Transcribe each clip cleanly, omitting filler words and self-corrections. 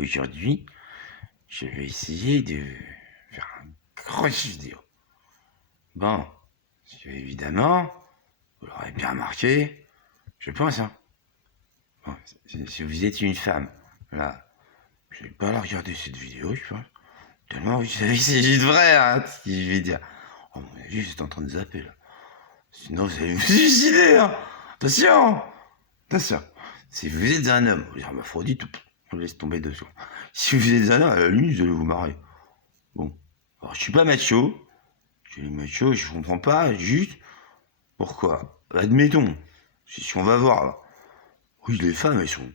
Aujourd'hui, je vais essayer de faire un grosse vidéo. Bon, évidemment, vous l'aurez bien remarqué, je pense, hein. Bon, si vous êtes une femme, là, je vais pas la regarder cette vidéo, je pense. Tellement vous savez c'est juste vrai, hein, ce que je vais dire. Oh mon avis, vous êtes en train de zapper, là. Sinon, vous allez vous suicider, hein. Attention. Attention. Si vous êtes un homme, vous êtes hermaphrodite, on laisse tomber dessus. Si vous êtes un homme, à la limite, vous allez vous marier. Bon. Alors, je suis pas macho. Je suis macho, je comprends pas, juste. Pourquoi? Admettons. C'est ce qu'on va voir, là. Oui, les femmes, elles sont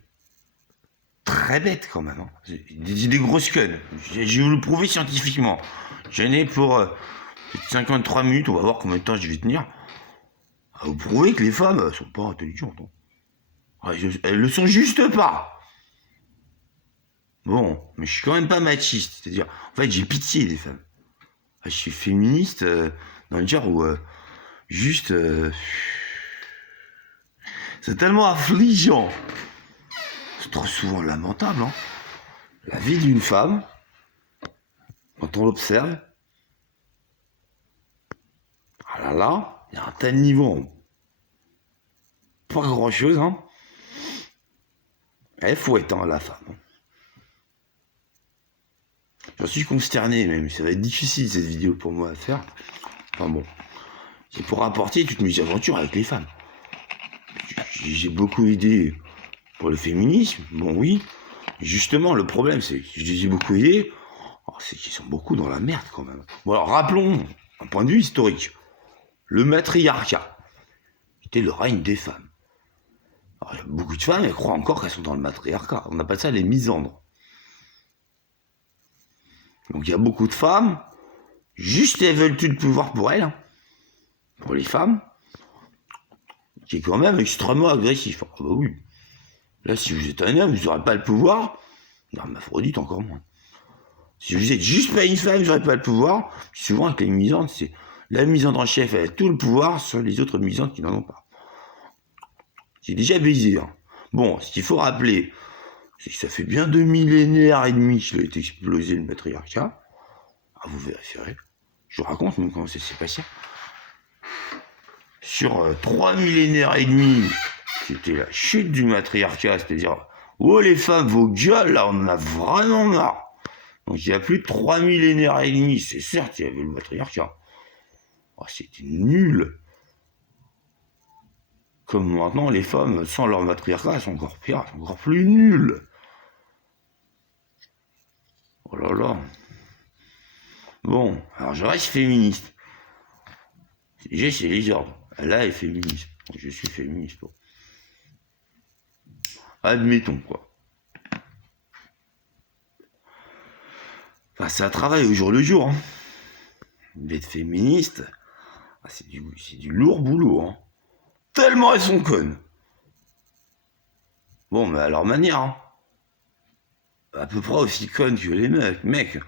très bêtes, quand même, hein. Des grosses connes. Je vais vous le prouver scientifiquement. J'en ai pour 53 minutes, on va voir combien de temps je vais tenir. À vous prouver que les femmes, elles sont pas intelligentes, hein. Elles le sont juste pas. Bon, mais je suis quand même pas machiste. C'est-à-dire, en fait, j'ai pitié des femmes. Je suis féministe dans le genre où juste... c'est tellement affligeant. C'est trop souvent lamentable, hein. La vie d'une femme, quand on l'observe, ah là là, il y a un tel niveau, pas grand-chose, hein. Elle fouette, hein, la femme. J'en suis consterné même, ça va être difficile cette vidéo pour moi à faire. Enfin bon, c'est pour apporter toutes mes aventures avec les femmes. J'ai beaucoup aidé pour le féminisme, bon oui. Justement, le problème, c'est que je les ai beaucoup aidés, c'est qu'ils sont beaucoup dans la merde quand même. Bon alors, rappelons, un point de vue historique, le matriarcat était le règne des femmes. Alors, il y a beaucoup de femmes, elles croient encore qu'elles sont dans le matriarcat. On appelle ça les misandres. Donc il y a beaucoup de femmes, juste elles veulent tout le pouvoir pour elles, hein, pour les femmes, qui est quand même extrêmement agressif. Ah bah oui. Là, si vous êtes un homme, vous n'aurez pas le pouvoir. Hermaphrodite, encore moins. Si vous êtes juste pas une femme, vous n'aurez pas le pouvoir. Souvent, avec les misandres, c'est la misandre en chef, elle a tout le pouvoir sur les autres misandres qui n'en ont pas. C'est déjà baisé, hein. Bon, ce qu'il faut rappeler, c'est que ça fait bien 2 millénaires et demi qu'il a été explosé le matriarcat. Ah, vous vérifierez. Je vous raconte même comment ça s'est passé. Sur 3 millénaires et demi, c'était la chute du matriarcat, c'est-à-dire, oh les femmes, vos gueules, là, on en a vraiment marre. Donc il y a plus de 3 millénaires et demi, c'est certes, il y avait le matriarcat. Oh, c'était nul. Comme maintenant, les femmes, sans leur matriarcat, elles sont encore pires, elles sont encore plus nulles. Oh là là. Bon, alors je reste féministe. Déjà, c'est les ordres. Là, elle est féministe. Je suis féministe. Bon. Admettons, quoi. Enfin, c'est un travail au jour le jour, hein. D'être féministe, c'est du lourd boulot, hein. Tellement elles sont connes. Bon, mais à leur manière, hein. À peu près aussi connes que les mecs.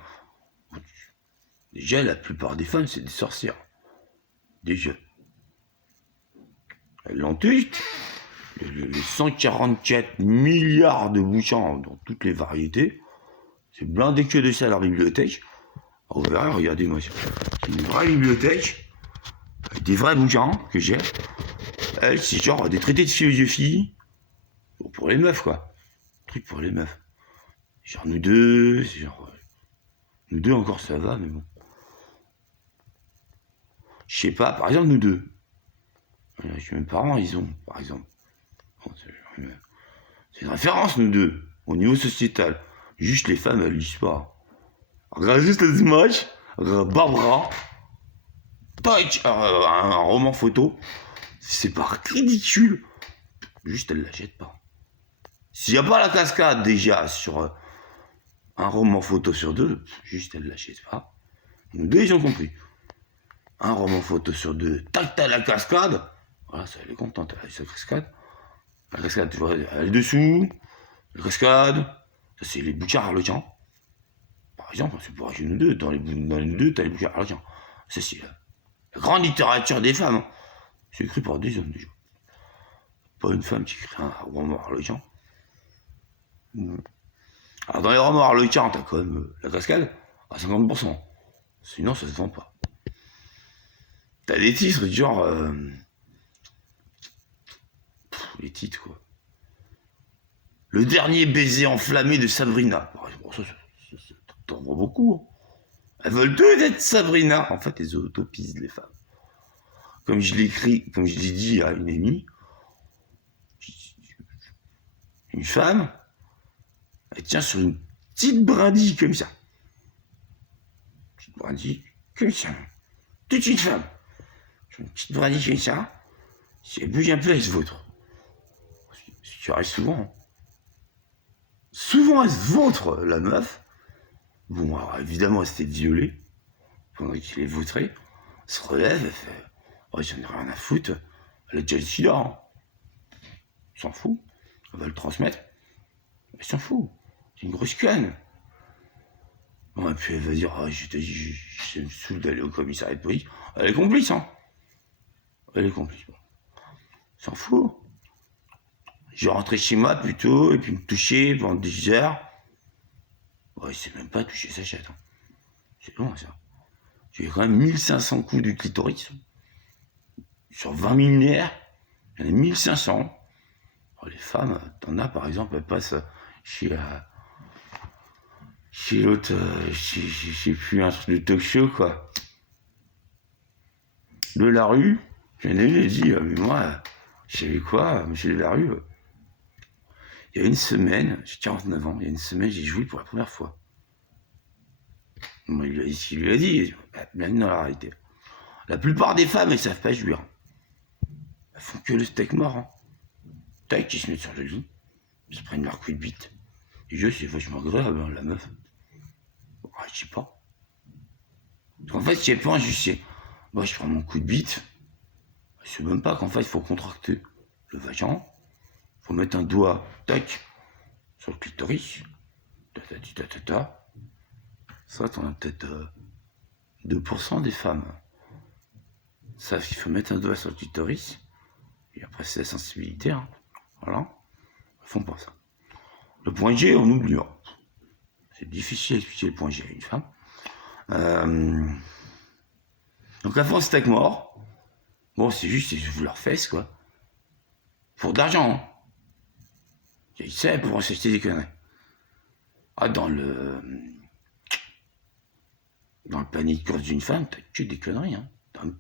Déjà, la plupart des femmes, c'est des sorcières. Déjà. Elles l'ont toutes. Les 144 milliards de bouquins dans toutes les variétés. C'est blindé que de ça à leur bibliothèque. Alors, vous verrez, regardez-moi ça. C'est une vraie bibliothèque. Avec des vrais bouquins que j'ai. Elle, c'est genre des traités de philosophie. Bon, pour les meufs, quoi. Truc pour les meufs. Genre nous deux, c'est genre... Nous deux encore ça va, mais bon. Je sais pas, par exemple nous deux. Mes parents, ils ont, par exemple. Bon, c'est une référence, nous deux, au niveau sociétal. Juste les femmes, elles lisent pas. Regarde juste les images. Regarde Barbara. Tac, un roman photo. C'est pas ridicule. Juste, elle l'achète pas. S'il n'y a pas la cascade déjà sur un roman photo sur deux, juste elle l'achète pas. Nous deux, ils ont compris. Un roman photo sur deux, tac, t'as la cascade. Voilà, ça, elle est contente, elle a sa cascade. La cascade, tu vois, elle est dessous. La cascade, ça c'est les bouquins harlequins. Par exemple, c'est pour nous deux, dans les deux, t'as les bouquins harlequins. Ça c'est la grande littérature des femmes, hein. C'est écrit par des hommes déjà. Pas une femme qui écrit un roman harlequin. Alors dans les romans harlequins, t'as quand même la cascade à 50%. Sinon, ça se vend pas. T'as des titres du genre... les titres, quoi. Le dernier baiser enflammé de Sabrina. Bon, ça t'en vois beaucoup. Hein. Elles veulent toutes être Sabrina. En fait, elles autopisent les femmes. Comme je l'ai dit à une amie, une femme, elle tient sur une petite brindille comme ça. Petite brindille comme ça. Toute une femme. Sur une petite brindille comme ça. Si elle bouge un peu, elle se vautre. Ça arrive souvent. Hein. Souvent, elle se vautre, la meuf. Bon, alors évidemment, elle s'était violée. Pendant qu'il est vautré. Elle se relève, elle fait... Oh, j'en ai rien à foutre. Elle a déjà le sida. Hein. Elle s'en fout. Elle va le transmettre. Elle s'en fout. C'est une grosse conne. Bon, et puis elle va dire, ah, je t'ai dit, je me saoule d'aller au commissariat de police. Elle est complice, hein. Elle est complice. Bon. S'en fout. Je vais rentrer chez moi plutôt, et puis me toucher pendant 10 heures. Ouais, c'est même pas toucher sa chatte. Hein. C'est long, ça. J'ai quand même 1500 coups du clitoris. Sur 20 000 nerfs, il y en a 1500. Alors, les femmes, t'en as par exemple, elles passent chez l'autre, je sais plus, un truc de talk show, quoi. De la rue, j'en ai une, elle dit, mais moi, je savais quoi, monsieur de la rue, il y a une semaine, j'ai 49 ans, il y a une semaine, j'ai joué pour la première fois. Moi, il lui a dit, bienvenue dans la réalité. La plupart des femmes, elles savent pas jouir. Elles font que le steak mort. Hein. Tac, ils se mettent sur le lit, ils se prennent leur coup de bite. Et je, c'est vachement agréable, hein, la meuf. Bon, je sais pas. En fait, je sais pas, je sais. Moi, je prends mon coup de bite. Je sais même pas qu'en fait, il faut contracter le vagin. Il faut mettre un doigt, tac, sur le clitoris. Ta. Ça, t'en as peut-être 2% des femmes. Ça, il faut mettre un doigt sur le clitoris. Et après, c'est la sensibilité. Hein. Voilà. Ils font pas ça. Le point G, on oublie. Hein. C'est difficile à expliquer le point G à une femme. Donc, elles font un steak mort. Bon, c'est juste, ils ouvrent leurs fesses, quoi. Pour de l'argent. Hein. Ils savent pour s'acheter des conneries. Ah, dans le panier de course d'une femme, t'as que des conneries. Hein. T'as un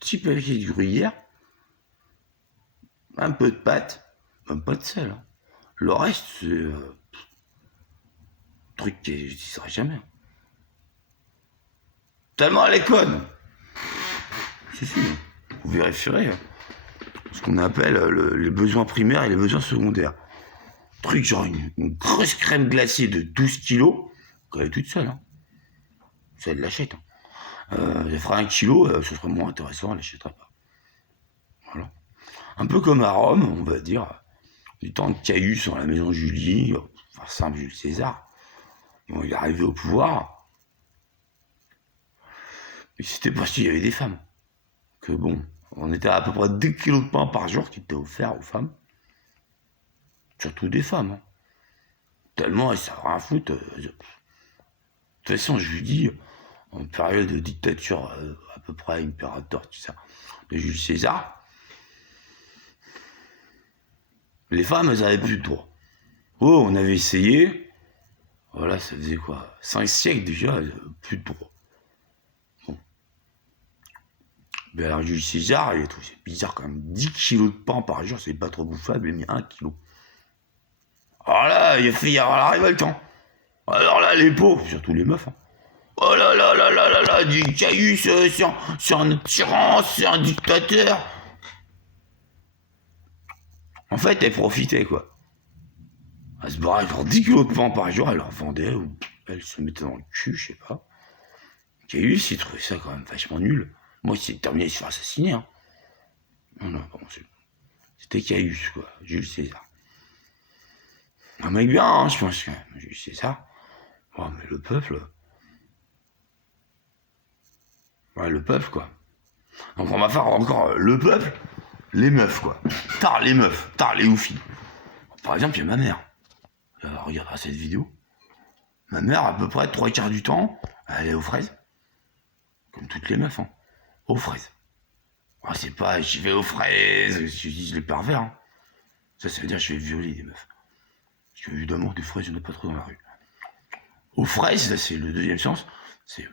petit paquet de gruyère, un peu de pâte, même pas de sel. Hein. Le reste, c'est truc que j'utiliserai jamais. Tellement elle est conne. Si, vous vérifierez. Hein. Ce qu'on appelle les besoins primaires et les besoins secondaires. Truc genre une grosse crème glacée de 12 kilos, qu'elle est toute seule. Hein. Ça, elle l'achète. Hein. Elle fera 1 kilo, ce serait moins intéressant, elle l'achèterait pas. Voilà. Un peu comme à Rome, on va dire, du temps de Caius dans la maison Julie, enfin simple Jules César. Bon, il est arrivé au pouvoir. Et c'était parce qu'il y avait des femmes. Que bon, on était à peu près 2 kilos de pain par jour qui étaient offerts aux femmes. Surtout des femmes. Hein. Tellement elles savent rien foutre. De toute façon, je lui dis, en période de dictature, à peu près impérateur, tout ça, de Jules César, les femmes, elles avaient plus de droits. Oh, on avait essayé. Voilà, ça faisait quoi 5 siècles déjà, plus de droits. Bon. Mais alors, Jules César, il a trouvé bizarre quand même. 10 kilos de pain par jour, c'est pas trop bouffable, il a mis 1 kilo. Alors là, il a fait y avoir la révolte. Hein. Alors là, les pauvres, surtout les meufs. Hein. Oh là là là là là là, du Caius, c'est un tyran, c'est un dictateur. En fait, elle profitait, quoi. Elle se barrait pour 10 kilos de pain par jour, elle leur vendait, ou elle se mettait dans le cul, je sais pas. Caius, il trouvait ça quand même vachement nul. Moi, il s'est terminé de se faire assassiner. Hein. Non, bon, c'était Caius, quoi, Jules César. Un mec bien, hein, je pense, Jules César. Oh, mais le peuple... Ouais, le peuple, quoi. Donc on va faire encore le peuple, les meufs, quoi. Tard les meufs, tard les oufis. Par exemple, il y a ma mère. Elle regardera cette vidéo. Ma mère, à peu près 3/4 du temps, elle est aux fraises. Comme toutes les meufs, hein. Aux fraises. Oh, c'est pas, j'y vais aux fraises, je dis les pervers. Hein. Ça veut dire que je vais violer des meufs. Parce que, évidemment, des fraises, il n'y en a pas trop dans la rue. Aux fraises, là, c'est le deuxième sens. C'est.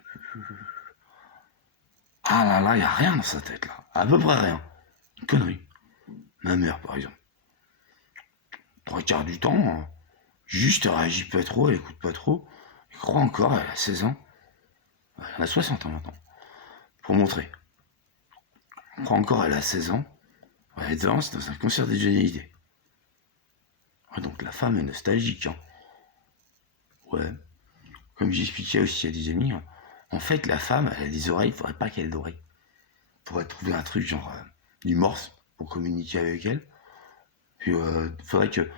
Ah là là, il n'y a rien dans sa tête, là. À peu près rien. Une connerie. Ma mère, par exemple. 3/4 du temps, juste elle réagit pas trop, elle écoute pas trop. Elle croit encore, elle a 16 ans. Elle a 60 ans maintenant. Pour montrer. Elle croit encore, elle a 16 ans. Elle danse dans un concert des génialités. Ah, donc la femme est nostalgique. Hein. Ouais. Comme j'expliquais aussi à des amis, en fait, la femme, elle a des oreilles, il faudrait pas qu'elle ait d'oreilles. Il faudrait trouver un truc genre du morse pour communiquer avec elle. Puis il faudrait que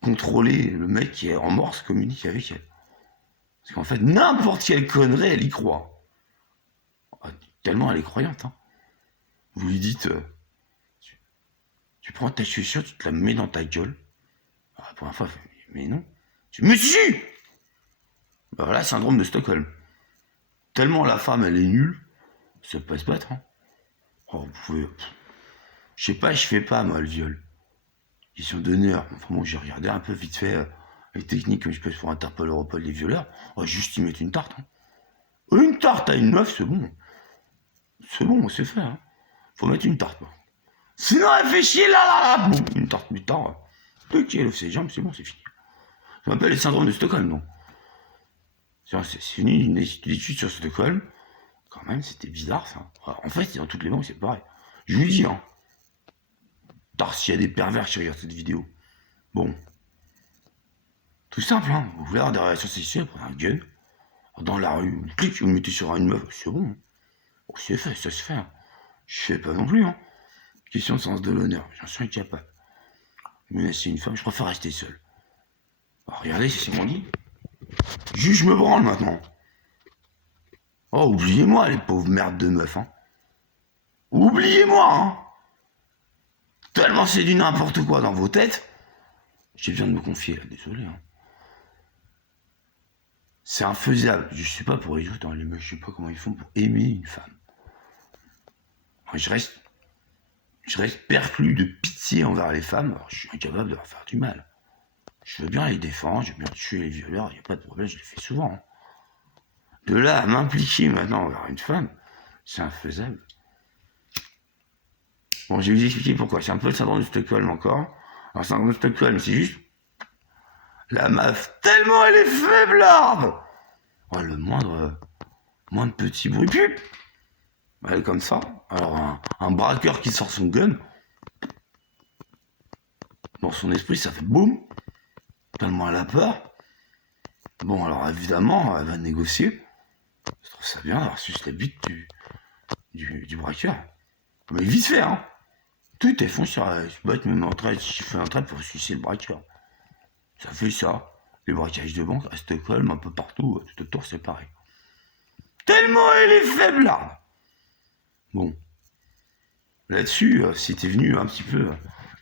contrôler le mec qui est en morse communique avec elle. Parce qu'en fait, n'importe quelle connerie, elle y croit. Tellement elle est croyante. Hein. Vous lui dites, tu prends ta chaussure, tu te la mets dans ta gueule. Alors, la première fois, elle fait, mais non. Mais si. Bah voilà, syndrome de Stockholm. Tellement la femme, elle est nulle, ça peut pas se battre. Hein. Oh, vous pouvez... Je sais pas, je fais pas, moi, le viol. Question d'honneur. Enfin, bon, j'ai regardé un peu vite fait les techniques comme je peux pour Interpol, Europol, les violeurs. Oh, juste y mettre une tarte. Hein. Une tarte à une meuf, c'est bon. C'est bon, c'est fait. Hein. Faut mettre une tarte. Quoi. Sinon, elle fait chier là. Bon, une tarte plus tard. Ok, elle ouvre ses jambes, c'est bon, c'est fini. Ça m'appelle le syndrome de Stockholm, non. C'est fini une étude sur Stockholm. Quand même, c'était bizarre, ça. Alors, en fait, dans toutes les banques, c'est pareil. Je lui dis, hein. Tard, s'il y a des pervers qui regardent cette vidéo. Bon. Tout simple, hein. Vous voulez avoir des relations sexuelles, prenez un gun. Dans la rue, vous cliquez, vous le mettez sur une meuf, c'est bon. Oh, c'est fait, ça se fait. Hein. Je sais pas non plus, hein. Question de sens de l'honneur, j'en suis incapable. Menacer une femme, je préfère rester seul. Alors, regardez, c'est mon lit. Juste, je me branle maintenant. Oh, oubliez-moi, les pauvres merdes de meufs, hein. Oubliez-moi, hein. Tellement c'est du n'importe quoi dans vos têtes. J'ai besoin de me confier, là, désolé, hein. C'est infaisable. Je sais pas pour les autres, hein, les mecs, je sais pas comment ils font pour aimer une femme. Moi, je reste perclus de pitié envers les femmes, alors je suis incapable de leur faire du mal. Je veux bien les défendre, je veux bien tuer les violeurs, il n'y a pas de problème, je le fais souvent. Hein. De là à m'impliquer maintenant envers une femme, c'est infaisable. Bon, je vais vous expliquer pourquoi. C'est un peu le syndrome de Stockholm encore. Alors, le syndrome de Stockholm, c'est juste la meuf, tellement elle est faiblarde. Oh, le moindre petit bruit, pup, elle est comme ça. Alors, un braqueur qui sort son gun, dans son esprit, ça fait boum, tellement elle a peur. Bon, alors évidemment, elle va négocier. Je trouve ça bien d'avoir su la bite du braqueur. Mais vite fait, hein. Tout est foncé sur la boîte, même en train, je fais un trait pour sucer le braqueur. Ça fait ça. Les braquages de banque à Stockholm, un peu partout, tout autour, c'est pareil. Tellement elle est faible, là. Bon. Là-dessus, c'était venu un petit peu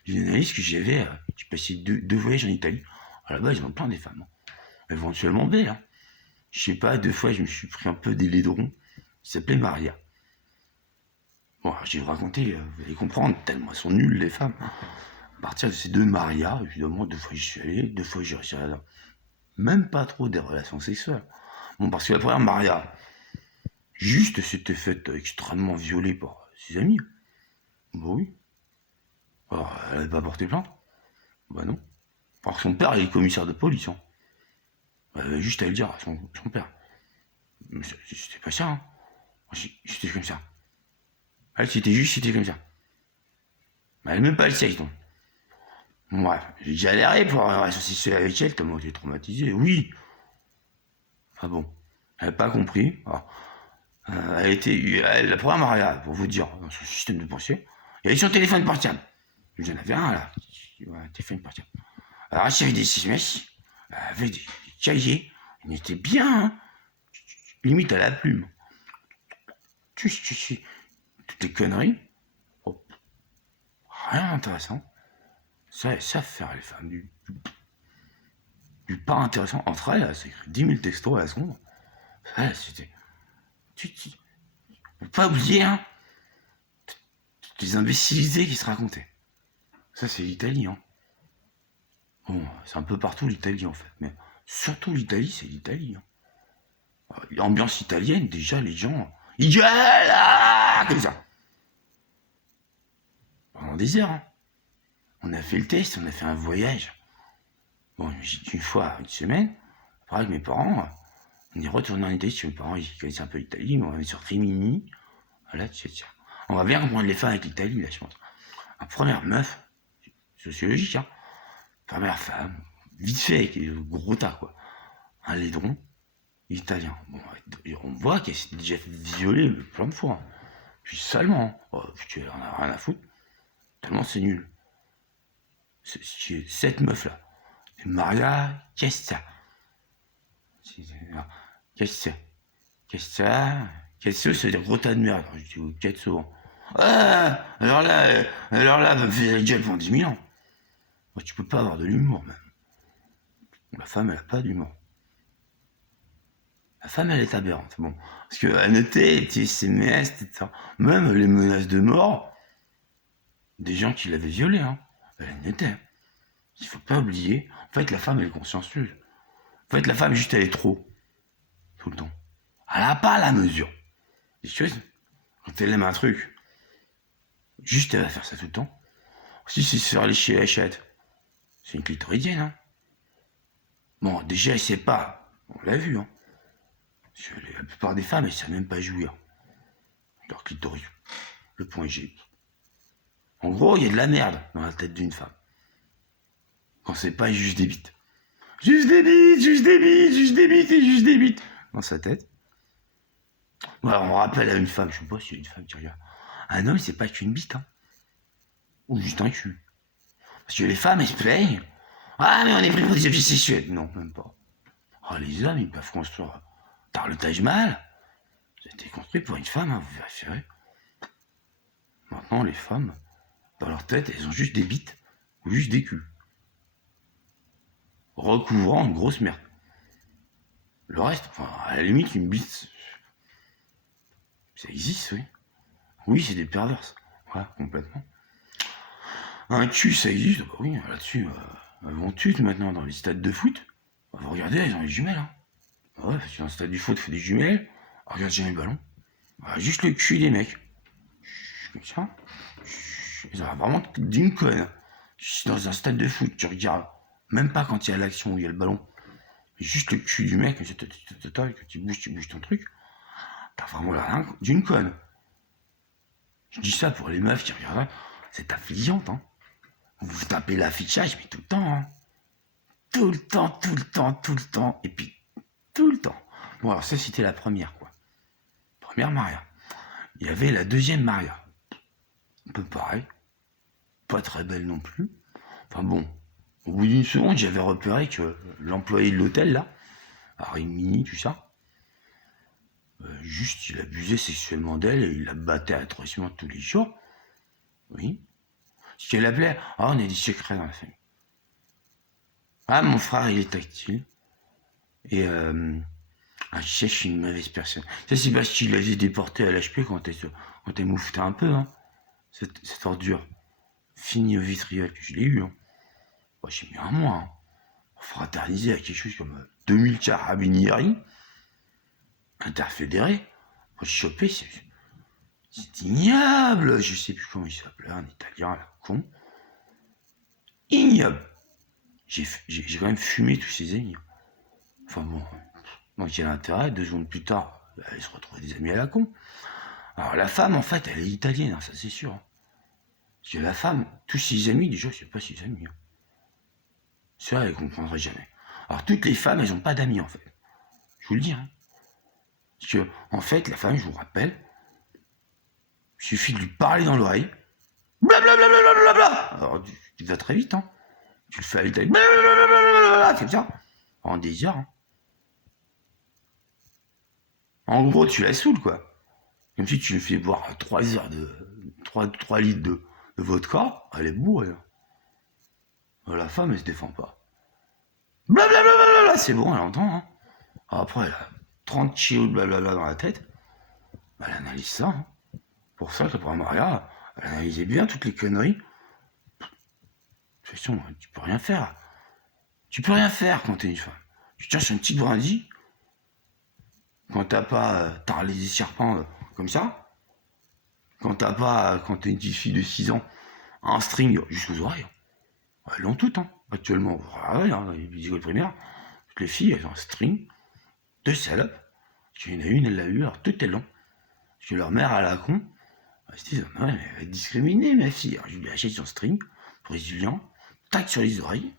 d'une analyse que j'avais. J'ai passé deux voyages en Italie. À la base, ils ont plein des femmes. Hein. Éventuellement belles. Hein. Je sais pas, 2 fois, je me suis pris un peu des laidrons. Il s'appelait Maria. Bon, je vais vous raconter, vous allez comprendre, tellement elles sont nulles, les femmes. À partir de ces 2 Maria, évidemment, 2 fois j'y suis allé, 2 fois j'ai réussi à même pas trop des relations sexuelles. Bon, parce que la première Maria, juste s'était faite extrêmement violer par ses amis. Bah oui. Alors, elle n'avait pas porté plainte. Bah non. Alors son père, il est commissaire de police. Hein. Elle avait juste à le dire à son père. Mais c'était pas ça, hein. J'étais comme ça. Elle, c'était comme ça. Elle n'a même pas le sexe, donc. Bref, j'ai galéré pour avoir associé avec elle, tellement j'étais traumatisé. Oui. Ah bon. Elle n'a pas compris. Alors, la première Maria, pour vous dire, dans son système de pensée, il y avait son téléphone portable. J'en avais un, là. Un téléphone portable. Alors, elle avait des SMS, avec des cahiers. Il était bien, hein. Limite à la plume. Toutes les conneries. Oh, rien d'intéressant. Ça savent faire les femmes pas intéressant. Entre elles, c'est écrit 10 000 textos à la seconde. Ouais, c'était... Faut pas oublier, hein, toutes les imbécilités qui se racontaient. Ça, c'est l'Italie, hein. Bon, c'est un peu partout l'Italie, en fait. Mais surtout l'Italie, c'est l'Italie, hein. L'ambiance italienne, déjà, les gens... Ils gueulent, ah, comme ça. Pendant des heures, hein. On a fait le test, on a fait un voyage. Bon, une fois, une semaine, après avec mes parents, on est retourné en Italie, chez mes parents, ils connaissaient un peu l'Italie, on est sur Rimini. Voilà, tiens. On va bien comprendre les femmes avec l'Italie, là, je pense. La première meuf, sociologique, hein. Première femme, vite fait, avec le gros tas, quoi. Un laidron, italien. Bon, on voit qu'elle s'est déjà fait violer plein de fois. Hein. Puis seulement, hein. Oh, tu en as rien à foutre. Tellement c'est nul. Cette meuf-là. Maria Chiesa. Chiesa. Chiesa, c'est des gros tas de merde. Je dis, quête souvent. Ah, alors là, elle me fait la gueule pendant 10 000 ans. Moi, tu peux pas avoir de l'humour, même. La femme, elle a pas d'humour. La femme, elle est aberrante. Bon. Parce qu'elle notait, les SMS, etc. Même les menaces de mort des gens qui l'avaient violée, hein. Elle notait. Il faut pas oublier. En fait, la femme, elle est consciencieuse. En fait, la femme, juste, elle est trop. Tout le temps. Elle a pas la mesure. Des choses. Quand elle aime un truc, juste, elle va faire ça tout le temps. Si c'est se faire lécher la chatte, c'est une clitoridienne, hein. Bon, déjà, elle sait pas. On l'a vu, hein. La plupart des femmes, elles savent même pas jouir. Leur clitoris. Le point G. En gros, il y a de la merde dans la tête d'une femme. Quand c'est pas juste des bites. Juste des bites, juste des bites, juste des bites et juste des bites. Dans sa tête. Voilà, on rappelle à une femme, je sais pas s'il y a une femme qui regarde. Un homme, c'est pas qu'une bite, hein. Ou juste un cul. Parce que les femmes, elles se plaignent. Ah, mais on est pris pour des objets sexuels. Non, même pas. Ah, les hommes, ils peuvent construire par le Taj Mahal. Ça a été construit pour une femme, hein, vous vérifierez. Maintenant, les femmes, dans leur tête, elles ont juste des bites ou juste des culs. Recouvrant une grosse merde. Le reste, enfin, à la limite, une bite, ça existe, oui. Oui, c'est des perverses. Voilà, complètement. Un cul, ça existe, bah oui, là-dessus, elles vont tuer maintenant dans les stades de foot. Vous regardez, elles ont les jumelles, hein. Ouais, parce que dans le stade du foot, il faut des jumelles. Regarde jamais le ballon. Voilà, juste le cul des mecs. Comme ça. Ils ont vraiment d'une conne. Si dans un stade de foot, tu regardes, même pas quand il y a l'action où il y a le ballon, juste le cul du mec, que tu bouges ton truc, t'as vraiment l'air d'une conne. Je dis ça pour les meufs qui regardent, c'est affligeant, hein. Vous tapez l'affichage, mais tout le temps, hein. Tout le temps, tout le temps, tout le temps, et puis tout le temps. Bon, alors ça, c'était la première, quoi. Première Maria. Il y avait la deuxième Maria. Un peu pareil. Pas très belle non plus. Enfin bon, au bout d'une seconde, j'avais repéré que l'employé de l'hôtel, là, à Rimini, tout ça, juste, il abusait sexuellement d'elle et il la battait atrocement tous les jours. Oui. Ce qu'elle appelait, ah, on a des secrets dans la famille. Ah, mon frère, il est tactile. Et, ah, je sais, je suis une mauvaise personne. Ça, c'est parce qu'il l'avait déporté à l'HP quand elle mouftait un peu, hein. Cette ordure. Fini au vitriol, que je l'ai eu, hein. Moi, j'ai mis un mois, hein. Fraterniser à quelque chose comme 2000 carabinieri, interfédérés. Moi, je chopais, c'est ignoble. Je sais plus comment il s'appelait, un italien, là, con. Ignoble. J'ai quand même fumé tous ses amis. Enfin bon, donc il y a l'intérêt, 2 secondes plus tard, elle se retrouvait des amis à la con. Alors la femme, en fait, elle est italienne, hein, ça c'est sûr. Parce que la femme, tous ses amis, déjà, c'est pas ses amis. Hein. Ça, elle comprendrait jamais. Alors toutes les femmes, elles ont pas d'amis, en fait. Je vous le dis. Hein. Parce que, en fait, la femme, je vous rappelle, il suffit de lui parler dans l'oreille. Blablabla. Alors, tu vas très vite, hein. Tu le fais à l'italienne. Blablabla, comme ça. En des heures. Hein. En gros, tu la saoules, quoi. Comme si tu lui fais boire 3 heures de. 3 litres de vodka, elle est bourrée. Hein. La femme, elle se défend pas. blablabla, c'est bon, elle entend. Hein. Après, elle a 30 kilos de blablabla dans la tête. Bah, elle analyse ça. Hein. Pour ça, qu'après Maria, elle analysait bien toutes les conneries. De toute façon, tu peux rien faire. Tu peux rien faire quand t'es une femme. Tu tiens sur une petite brindille. Quand t'as pas les serpents comme ça. Quand t'as pas, quand t'es une petite fille de 6 ans, un string jusqu'aux oreilles. Elles l'ont toutes, hein. Actuellement. Ouais, hein, les écoles primaires, toutes les filles, elles ont un string de salopes. Il y en a une, elle l'a eu, alors toutes elles l'ont. Parce que leur mère, à la con, elle se dit, ouais, mais elle va être discriminée, ma fille. Alors je lui achète son string, brésilien, tac sur les oreilles,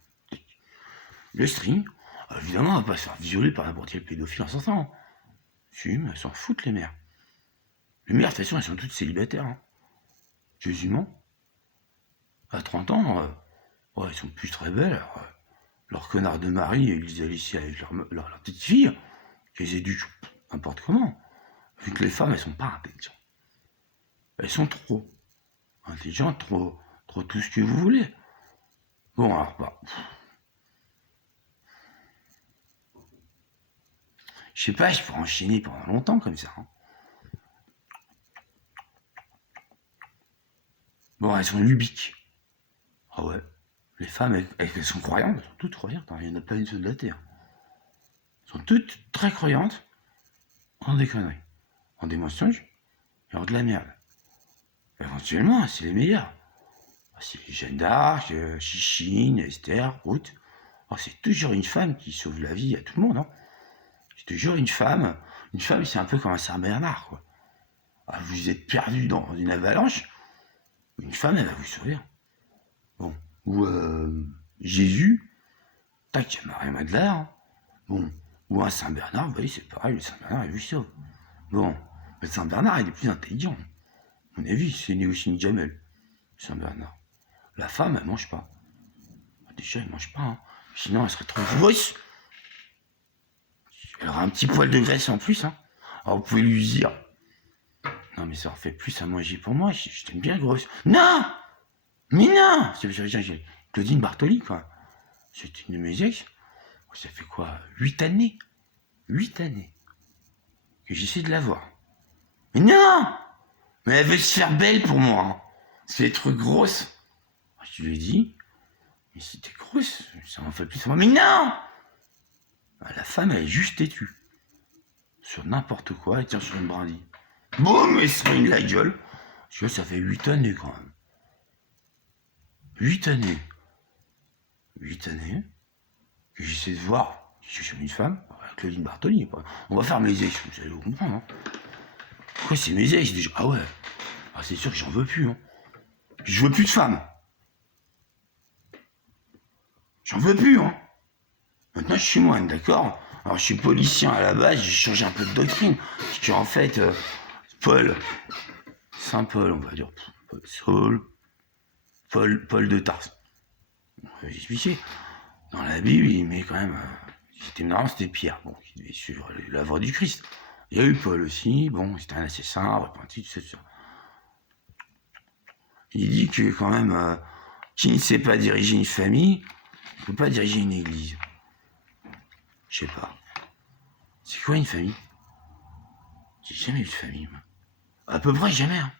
le string. Alors, évidemment, elle va pas se faire violer par n'importe quel pédophile en sortant. Si, mais elles s'en foutent, les mères. Les mères, de toute façon, elles sont toutes célibataires. Hein. Quasiment. À 30 ans, ouais, elles sont plus très belles. Alors, leur connard de mari, ils allaient ici avec leur petite fille, qu'ils éduquent n'importe comment. Vu que les femmes, elles sont pas intelligentes. Elles sont trop intelligentes, trop tout ce que vous voulez. Bon, alors, bah. Je sais pas, je pourrais enchaîner pendant longtemps comme ça. Hein. Bon, elles sont lubiques. Ah ouais. Les femmes, elles sont croyantes, elles sont toutes croyantes. Hein. Il n'y en a pas une seule de la Terre. Elles sont toutes très croyantes en des conneries, en des mensonges et en de la merde. Éventuellement, c'est les meilleurs. C'est Jeanne d'Arc, Chichine, Esther, Ruth. Oh, c'est toujours une femme qui sauve la vie à tout le monde. Hein. C'est toujours une femme. Une femme, c'est un peu comme un Saint-Bernard, quoi. Ah, vous êtes perdu dans une avalanche, une femme, elle va vous sauver. Bon. Ou Jésus, tac, Marie-Madeleine. Hein. Bon. Ou un Saint-Bernard, vous voyez, c'est pareil, le Saint-Bernard, il vous sauve. Bon. Le Saint-Bernard, il est plus intelligent. À mon avis, c'est Néochine Jamel, Saint-Bernard. La femme, elle mange pas. Déjà, elle mange pas. Hein. Sinon, elle serait trop grosse. Elle aura un petit poil de graisse en plus. Hein. Alors, vous pouvez lui dire, non, mais ça en fait plus à manger pour moi. Je t'aime bien grosse. Non! Mais non! J'ai Claudine Bartoli, quoi. C'est une de mes ex. Ça fait quoi? 8 années. 8 années. Que j'essaie de la voir. Mais non! Mais elle veut se faire belle pour moi. Hein. C'est être grosse. Je lui ai dit, mais si t'es grosse, ça en fait plus à moi. Mais non! La femme, elle est juste têtue. Sur n'importe quoi, elle tient sur une brindille. Boum, elle se ring la gueule. Tu vois, ça fait 8 années quand même. 8 années. 8 années que j'essaie de voir si je suis une femme. Claudine Bartoli. On va faire mes ex, vous allez comprendre. Hein. Pourquoi c'est mes ex déjà? Ah ouais. Ah, c'est sûr que j'en veux plus. Hein. Je veux plus de femmes. J'en veux plus. Hein. Maintenant, je suis moine, d'accord? Alors, je suis policier à la base, j'ai changé un peu de doctrine. Parce qu'en fait, Paul, Saint Paul, on va dire, Paul de Tarse. On va expliquer. Dans la Bible, il met quand même. C'était Pierre, bon, qui devait suivre la voie du Christ. Il y a eu Paul aussi, bon, c'était un assassin, repenti, tout ça. Il dit que quand même, qui ne sait pas diriger une famille, ne peut pas diriger une église. Je sais pas. C'est quoi une famille? J'ai jamais eu de famille, moi. À peu près jamais. Hein.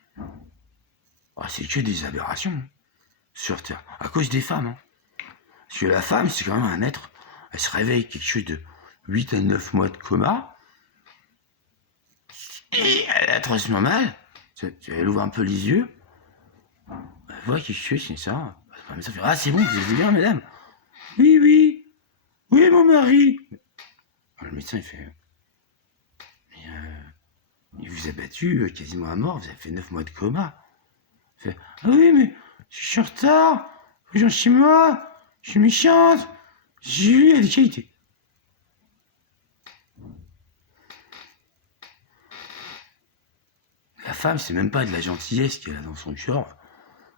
Oh, c'est que des aberrations hein, sur Terre, à cause des femmes. Hein. Parce que la femme, c'est quand même un être, elle se réveille quelque chose de 8 à 9 mois de coma, et elle a atrocement mal, elle ouvre un peu les yeux, elle voit quelque chose, c'est ça. Le médecin fait, ah c'est bon, vous allez bien madame? Oui, oui, oui mon mari. Le médecin il fait, mais il vous a battu quasiment à mort, vous avez fait 9 mois de coma. Il fait, ah oui mais je suis en retard, faut que j'en chez moi. Je suis méchante. J'ai vu, il y a des qualités. La femme, c'est même pas de la gentillesse qu'elle a dans son corps.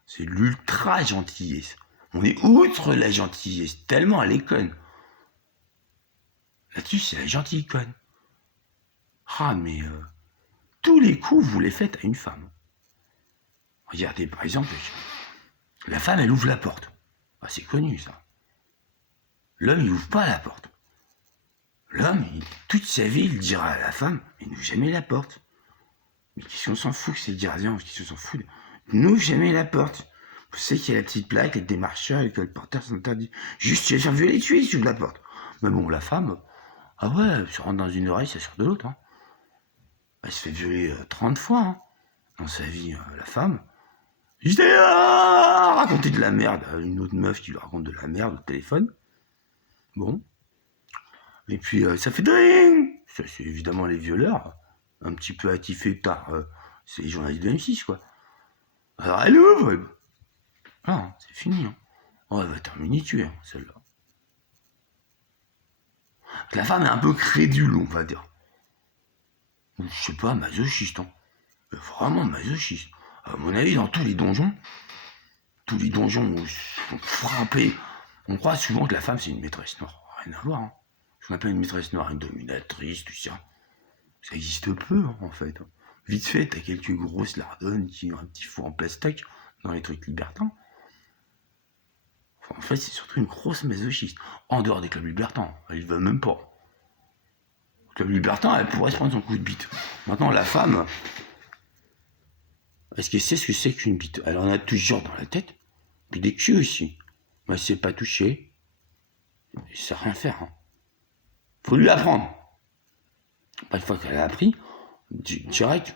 C'est l'ultra gentillesse. On est outre la gentillesse, tellement elle est conne. Là-dessus, c'est la gentille conne. Ah, mais tous les coups, vous les faites à une femme. Regardez, par exemple, la femme, elle ouvre la porte. Ah, c'est connu, ça. l'homme, il ouvre pas la porte. L'homme, toute sa vie, il dira à la femme, mais n'ouvre jamais la porte. Mais qu'est-ce qu'on s'en fout que c'est le gardien, qu'est-ce qu'on s'en fout? N'ouvre jamais la porte. Vous savez qu'il y a la petite plaque, les démarcheurs, les colporteurs sont interdits. Juste, tu vas faire violer, tuer si tu ouvres la porte. Mais bon, la femme, ah ouais, ça rentre dans une oreille, ça sort de l'autre. Hein. Elle se fait violer 30 fois hein, dans sa vie, la femme. J'étais là à raconter de la merde à une autre meuf qui lui raconte de la merde au téléphone. Bon. Et puis, ça fait dring. Ça, c'est évidemment les violeurs, un petit peu attifés par c'est les journalistes de M6, quoi. Alors, elle ouvre. Ah, c'est fini. Hein. Oh, elle va terminer tuée, hein, celle-là. La femme est un peu crédule, on va dire. Ou, je sais pas, masochiste. Hein. Vraiment masochiste. À mon avis, dans tous les donjons où sont frappés, on croit souvent que la femme, c'est une maîtresse noire. Rien à voir. Hein. Ce qu'on appelle une maîtresse noire, une dominatrice, tout ça. Ça existe peu, hein, en fait. Vite fait, t'as quelques grosses lardonnes qui ont un petit four en plastoc dans les trucs libertins. Enfin, en fait, c'est surtout une grosse masochiste. En dehors des clubs libertins, elle y va même pas. Le club libertin, elle pourrait se prendre son coup de bite. Maintenant, la femme, est-ce qu'elle sait ce que c'est qu'une bite? Elle en a toujours dans la tête, puis des culs aussi. Mais elle sait pas toucher, elle sait rien faire. Hein. Faut lui apprendre. Une fois qu'elle a appris, direct,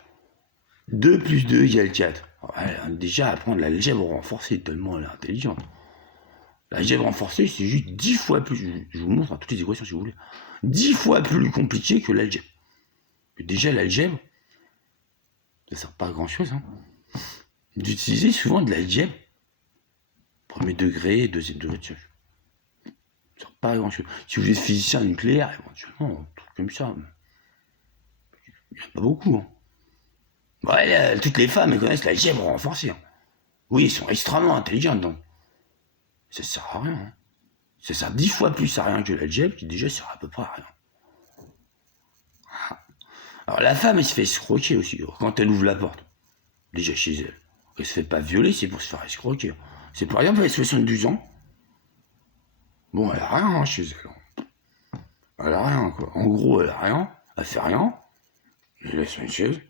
2 plus 2 égale 4. Elle a déjà à apprendre l'algèbre renforcée, tellement elle est intelligente. L'algèbre renforcée, c'est juste 10 fois plus, je vous montre toutes les équations si vous voulez, 10 fois plus compliqué que l'algèbre. Déjà, l'algèbre, ça sert pas à grand chose, hein. D'utiliser souvent de l'algèbre, premier degré, deuxième degré de sciences. Ça sert pas à grand chose. Si vous êtes physicien nucléaire, éventuellement, un truc comme ça, il n'y en a pas beaucoup, hein. Ouais, toutes les femmes, elles connaissent l'algèbre renforcée. Hein. Oui, elles sont extrêmement intelligentes, donc. Ça sert à rien, hein. Ça sert 10 fois plus à rien que l'algèbre, qui déjà sert à peu près à rien. Alors la femme, elle se fait escroquer aussi, quand elle ouvre la porte. Déjà chez elle. Elle se fait pas violer, c'est pour se faire escroquer. C'est par exemple, elle a 72 ans. Bon, elle a rien hein, chez elle. Elle a rien, quoi. En gros, elle a rien. Elle fait rien. Elle laisse une chaise.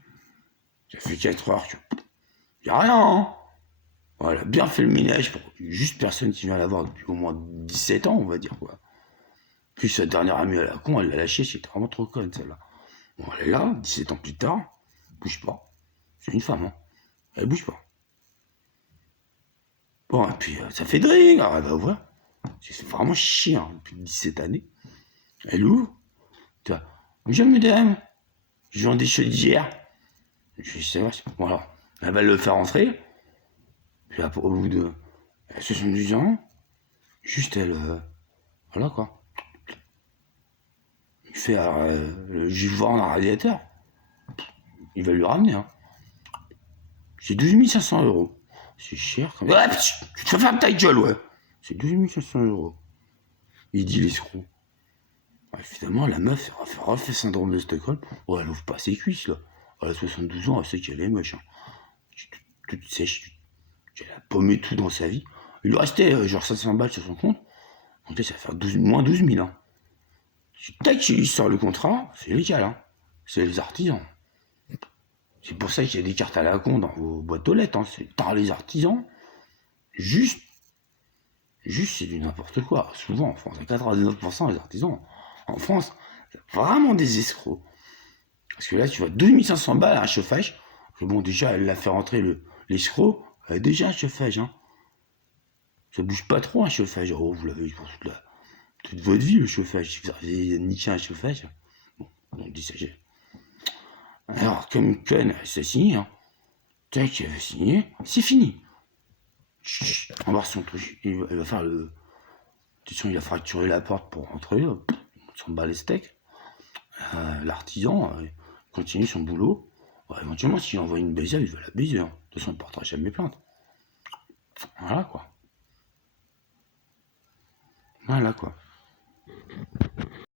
Ça fait 4 heures que... Y a rien, hein. Bon, elle a bien fait le ménage pour juste personne qui vient la voir depuis au moins 17 ans, on va dire, quoi. Puis sa dernière amie à la con, elle l'a lâchée, c'était vraiment trop conne, celle-là. Bon, elle est là, 17 ans plus tard, bouge pas. C'est une femme, hein. Elle bouge pas. Bon, et puis ça fait drink, alors elle va ouvrir. C'est vraiment chiant, depuis 17 années. Elle ouvre. Tu vois, bonjour mesdames, je vends des chaudières. Je sais pas, bon alors, elle va le faire entrer. Puis après, au bout de 70 ans, juste elle, voilà quoi. Il fait le jus vent dans un radiateur. Il va lui ramener, hein. C'est 12 500 €. C'est cher quand même. Ouais, tu te fais faire ta gueule, ouais. C'est 12 500 €. Il dit l'escroc. Ouais, finalement, la meuf refait syndrome de Stockholm. Oh, elle ouvre pas ses cuisses, là. Elle a 72 ans, elle sait qu'elle est moche. Hein. Toute sèche. Elle a paumé tout dans sa vie. Il lui restait genre 500 balles sur son compte. Donc ça va faire moins 12 000. Hein. Tac, il sort le contrat, c'est légal. Hein. C'est les artisans. C'est pour ça qu'il y a des cartes à la con dans vos boîtes aux lettres. Hein. C'est par les artisans. Juste, c'est du n'importe quoi. Souvent en France, à 99%, les artisans, en France, c'est vraiment des escrocs. Parce que là, tu vois, 2500 balles à un chauffage. Que bon, déjà, elle l'a fait rentrer l'escroc. Elle a déjà un chauffage. Hein. Ça bouge pas trop un chauffage. Oh, vous l'avez pour toute votre vie, le chauffage. Si vous avez niqué un chauffage. Bon, on dit ça, j'ai. Alors, comme une conne, ça signe. Hein. Tac, elle va signer. C'est fini. Chut, on va voir son truc. Elle va faire le. De toute façon, il a fracturé la porte pour rentrer. On s'en bat les steaks. L'artisan continue son boulot. Ouais, éventuellement, s'il envoie une baiselle, il va la baiser. Hein. De toute façon, on ne portera jamais plainte. Voilà quoi. Voilà quoi.